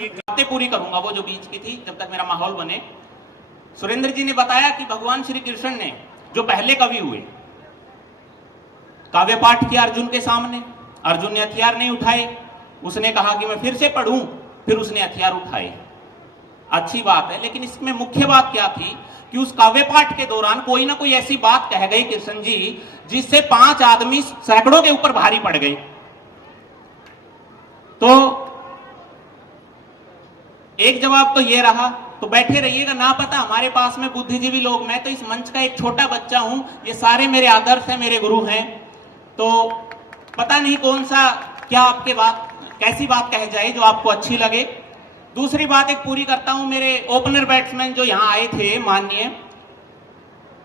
बातें पूरी करूंगा वो जो बीच की थी, जब तक मेरा माहौल बने। सुरेंद्र जी ने बताया कि भगवान श्री कृष्ण ने जो पहले कवि हुए, काव्य पाठ किया अर्जुन के सामने, अर्जुन ने हथियार नहीं उठाए, उसने कहा कि मैं फिर से पढ़ूं, फिर उसने हथियार उठाए। अच्छी बात है, लेकिन इसमें मुख्य बात क्या थी कि उस काव्य पाठ के दौरान कोई ना कोई ऐसी बात कह गई कृष्ण जी जिससे 5 आदमी सैकड़ों के ऊपर भारी पड़ गए। तो एक जवाब तो ये रहा, तो बैठे रहिएगा, ना पता हमारे पास में बुद्धिजीवी लोग, मैं तो इस मंच का एक छोटा बच्चा हूं, ये सारे मेरे आदर्श हैं, मेरे गुरु हैं, तो पता नहीं कौन सा क्या आपके बात कैसी बात कह जाए जो आपको अच्छी लगे। दूसरी बात एक पूरी करता हूं, मेरे ओपनर बैट्समैन जो यहां आए थे माननीय,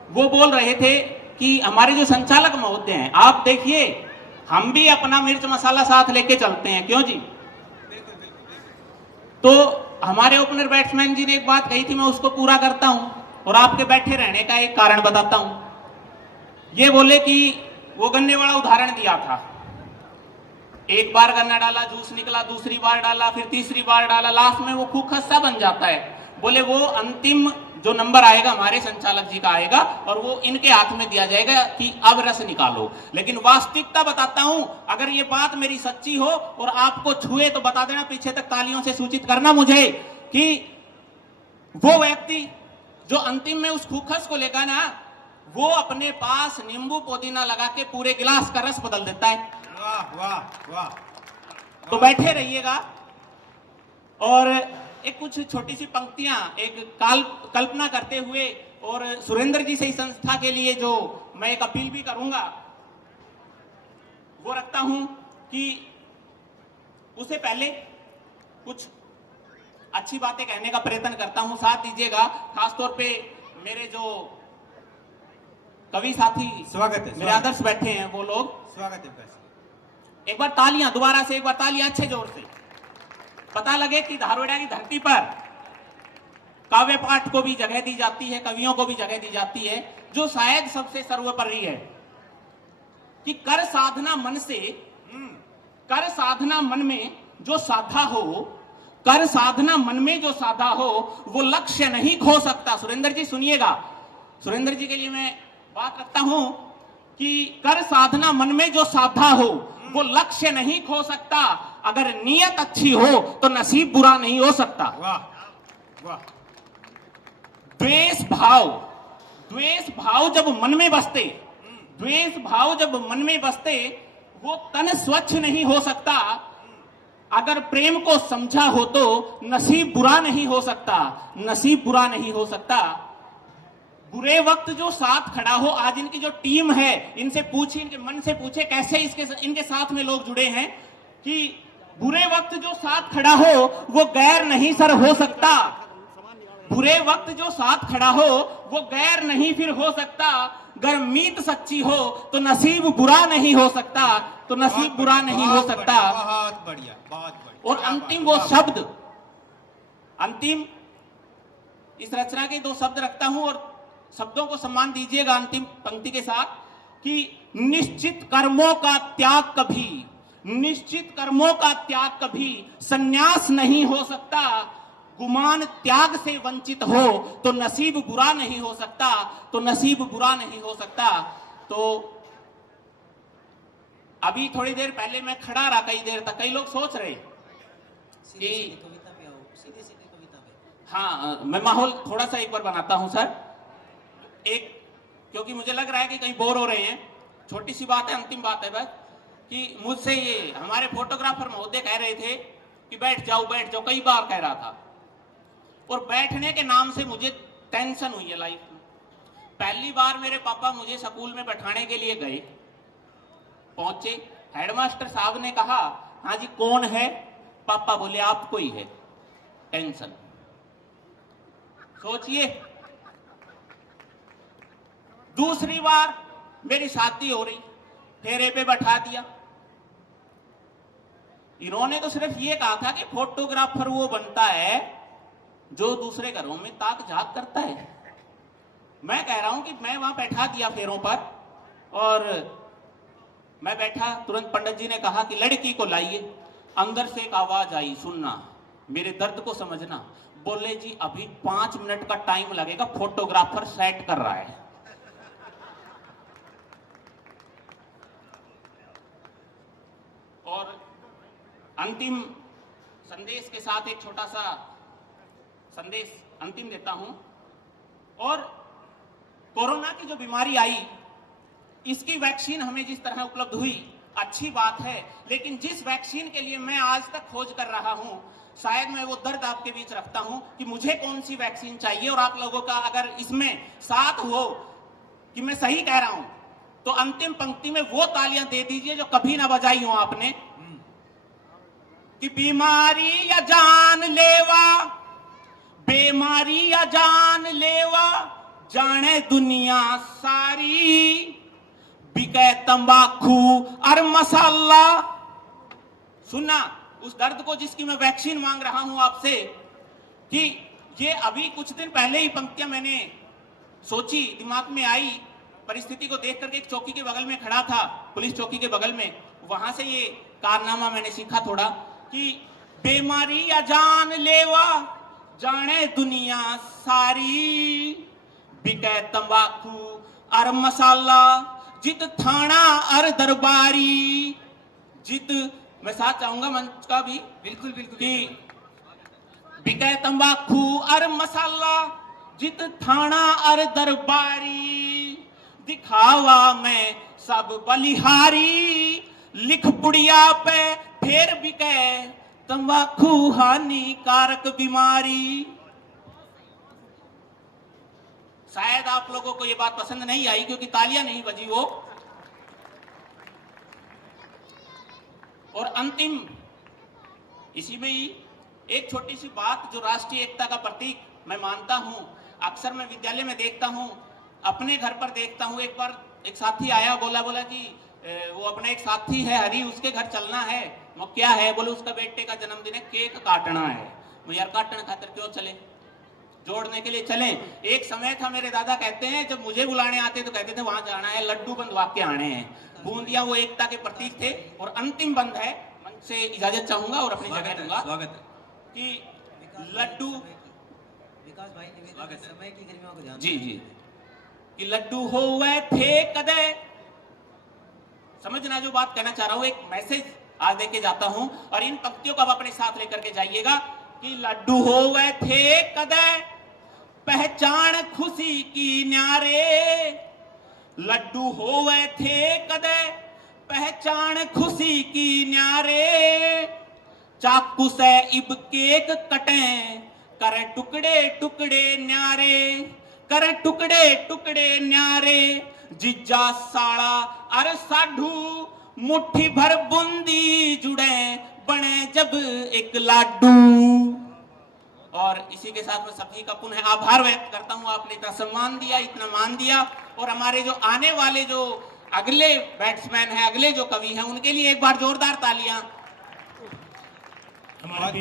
वो बोल रहे थे कि हमारे जो संचालक महोदय हैं, आप देखिए हम भी अपना मिर्च मसाला साथ लेके चलते हैं, क्यों जी। तो हमारे ओपनर बैट्समैन जी ने एक बात कही थी, मैं उसको पूरा करता हूं और आपके बैठे रहने का एक कारण बताता हूं। ये बोले कि वो गन्ने वाला उदाहरण दिया था, एक बार गन्ना डाला, जूस निकला, दूसरी बार डाला, फिर तीसरी बार डाला, लास्ट में वो खूब खस्ता बन जाता है। बोले वो अंतिम जो नंबर आएगा हमारे संचालक जी का आएगा और वो इनके हाथ में दिया जाएगा कि अब रस निकालो। लेकिन वास्तविकता बताता हूं, अगर ये बात मेरी सच्ची हो और आपको छुए तो बता देना, पीछे तक तालियों से सूचित करना मुझे कि वो व्यक्ति जो अंतिम में उस खूखस को लेगा ना, वो अपने पास नींबू पुदीना लगा के पूरे गिलास का रस बदल देता है। वाह वाह वाह। तो बैठे रहिएगा और एक कुछ छोटी सी पंक्तियां एक कल्पना करते हुए, और सुरेंद्र जी से इस संस्था के लिए जो मैं एक अपील भी करूंगा वो रखता हूं कि उससे पहले कुछ अच्छी बातें कहने का प्रयत्न करता हूं, साथ दीजिएगा। खासतौर पे मेरे जो कवि साथी स्वागत है, मेरे आदर्श बैठे हैं वो लोग, स्वागत है। एक बार तालियां, दोबारा से एक बार तालियां अच्छे जोर से, पता लगे कि धारवाड़ा की धरती पर काव्य पाठ को भी जगह दी जाती है, कवियों को भी जगह दी जाती है, जो शायद सबसे सर्वोपरि है कि कर साधना मन से, कर साधना मन में जो साधा हो, कर साधना मन में जो साधा हो वो लक्ष्य नहीं खो सकता। सुरेंद्र जी सुनिएगा, सुरेंद्र जी के लिए मैं बात रखता हूं कि कर साधना मन में जो साधा हो वो लक्ष्य नहीं खो सकता, अगर नीयत अच्छी हो तो नसीब बुरा नहीं हो सकता। वाह वाह। द्वेष भाव, द्वेष भाव जब मन में बसते, द्वेष भाव जब मन में बसते वो तन स्वच्छ नहीं हो सकता, अगर प्रेम को समझा हो तो नसीब बुरा नहीं हो सकता, नसीब बुरा नहीं हो सकता। बुरे वक्त जो साथ खड़ा हो, आज इनकी जो टीम है इनसे पूछिए, इनके मन से पूछे कैसे इनके साथ में लोग जुड़े हैं, कि बुरे वक्त जो साथ खड़ा हो वो गैर नहीं सर हो सकता, बुरे वक्त जो साथ खड़ा हो वो गैर नहीं फिर हो सकता, अगर मीत सच्ची हो तो नसीब बुरा नहीं हो सकता, तो नसीब बुरा नहीं हो सकता। बहुत बढ़िया, बहुत बढ़िया। और अंतिम वो शब्द, अंतिम इस रचना के 2 शब्द रखता हूं और शब्दों को सम्मान दीजिएगा अंतिम पंक्ति के साथ, कि निश्चित कर्मों का त्याग कभी, निश्चित कर्मों का त्याग कभी संन्यास नहीं हो सकता, गुमान त्याग से वंचित हो तो नसीब बुरा नहीं हो सकता, तो नसीब बुरा नहीं हो सकता। तो अभी थोड़ी देर पहले मैं खड़ा रहा, कई देर तक, कई लोग सोच रहे कि कविता पे आओ, सीधे सीधे कविता पे। हाँ, मैं माहौल थोड़ा सा एक बार बनाता हूं सर, एक, क्योंकि मुझे लग रहा है कि कहीं बोर हो रहे हैं। छोटी सी बात है, अंतिम बात है बस, कि मुझसे ये हमारे फोटोग्राफर महोदय कह रहे थे कि बैठ जाओ बैठ जाओ, कई बार कह रहा था, और बैठने के नाम से मुझे टेंशन हुई है लाइफ में। पहली बार मेरे पापा मुझे स्कूल में बैठाने के लिए गए, पहुंचे, हेडमास्टर साहब ने कहा हाँ जी कौन है, पापा बोले आपको ही है, टेंशन। सोचिए, दूसरी बार मेरी शादी हो रही, फेरे पे बैठा दिया, इन्होंने तो सिर्फ ये कहा था कि फोटोग्राफर वो बनता है जो दूसरे घरों में ताक झाक करता है। मैं कह रहा हूं कि मैं वहां बैठा दिया फेरों पर, और मैं बैठा, तुरंत पंडित जी ने कहा कि लड़की को लाइए। अंदर से एक आवाज आई, सुनना, मेरे दर्द को समझना। बोले जी अभी 5 मिनट का टाइम लगेगा, फोटोग्राफर सेट कर रहा है। और अंतिम संदेश के साथ एक छोटा सा संदेश अंतिम देता हूं। और कोरोना की जो बीमारी आई, इसकी वैक्सीन हमें जिस तरह उपलब्ध हुई अच्छी बात है, लेकिन जिस वैक्सीन के लिए मैं आज तक खोज कर रहा हूं, शायद मैं वो दर्द आपके बीच रखता हूं कि मुझे कौन सी वैक्सीन चाहिए। और आप लोगों का अगर इसमें साथ हो कि मैं सही कह रहा हूं, तो अंतिम पंक्ति में वो तालियां दे दीजिए जो कभी ना बजाई हो आपने, कि बीमारी या जान लेवा, बीमारी या जान लेवा, जाने दुनिया सारी, बिके तंबाकू और मसाला। सुनना उस दर्द को जिसकी मैं वैक्सीन मांग रहा हूं आपसे, कि ये अभी कुछ दिन पहले ही पंक्तियां मैंने सोची, दिमाग में आई, परिस्थिति को देख करके एक चौकी के बगल में खड़ा था, पुलिस चौकी के बगल में, वहां से ये कारनामा मैंने सीखा थोड़ा, कि बीमारी या जान लेवा, जाने दुनिया सारी, बिके तंबाकू और मसाला, जित थाना और दरबारी, जित, मैं साथ चाहूंगा मंच का भी, बिल्कुल बिल्कुल कि बिके तंबाकू और मसाला, जित थाना और दरबारी, दिखावा में सब बलिहारी, लिख पुड़िया पे फिर बिके तंबाकू हानिकारक बीमारी। शायद आप लोगों को ये बात पसंद नहीं आई क्योंकि तालियां नहीं बजी वो। और अंतिम इसी में ही एक छोटी सी बात, जो राष्ट्रीय एकता का प्रतीक मैं मानता हूं, अक्सर मैं विद्यालय में देखता हूं, अपने घर पर देखता हूं। एक बार एक साथी आया, बोला कि वो अपना एक साथी है हरी, उसके घर चलना है। वो क्या है? बोले उसका बेटे का जन्मदिन है, केक काटना है। वो यार काटने खातिर क्यों चले, जोड़ने के लिए चले। एक समय था, मेरे दादा कहते हैं, जब मुझे बुलाने आते तो कहते थे वहां जाना है, लड्डू बंधवा के आने हैं। बूंदिया वो एकता के प्रतीक थे। और अंतिम बंद है, मंच से इजाजत चाहूंगा और अपनी जगह दूंगा, स्वागत है। कि लड्डू, विकास भाई निवेदन समय की गरिमा को ध्यान जी जी, कि लड्डू हो वह थे कदे, समझना जो बात कहना चाह रहा हूं, एक मैसेज आज देके जाता हूं। और इन पंक्तियों को आप अपने साथ लेकर के जाइएगा, कि लड्डू हो वह थे कदे, पहचान खुशी की न्यारे, लड्डू हो वह थे कदे, पहचान खुशी की न्यारे, चाकू से इब केक कटे, करे टुकड़े टुकड़े न्यारे, करे टुकड़े टुकड़े न्यारे, जिज्जा साड़ा अर साढ़ू, मुट्ठी भर बूंदी जुड़े, बने जब एक लाडू। और इसी के साथ मैं सभी का पुनः आभार व्यक्त करता हूं, आपने इतना सम्मान दिया, इतना मान दिया। और हमारे जो आने वाले जो अगले बैट्समैन हैं, अगले जो कवि हैं, उनके लिए एक बार जोरदार तालियां। बहुत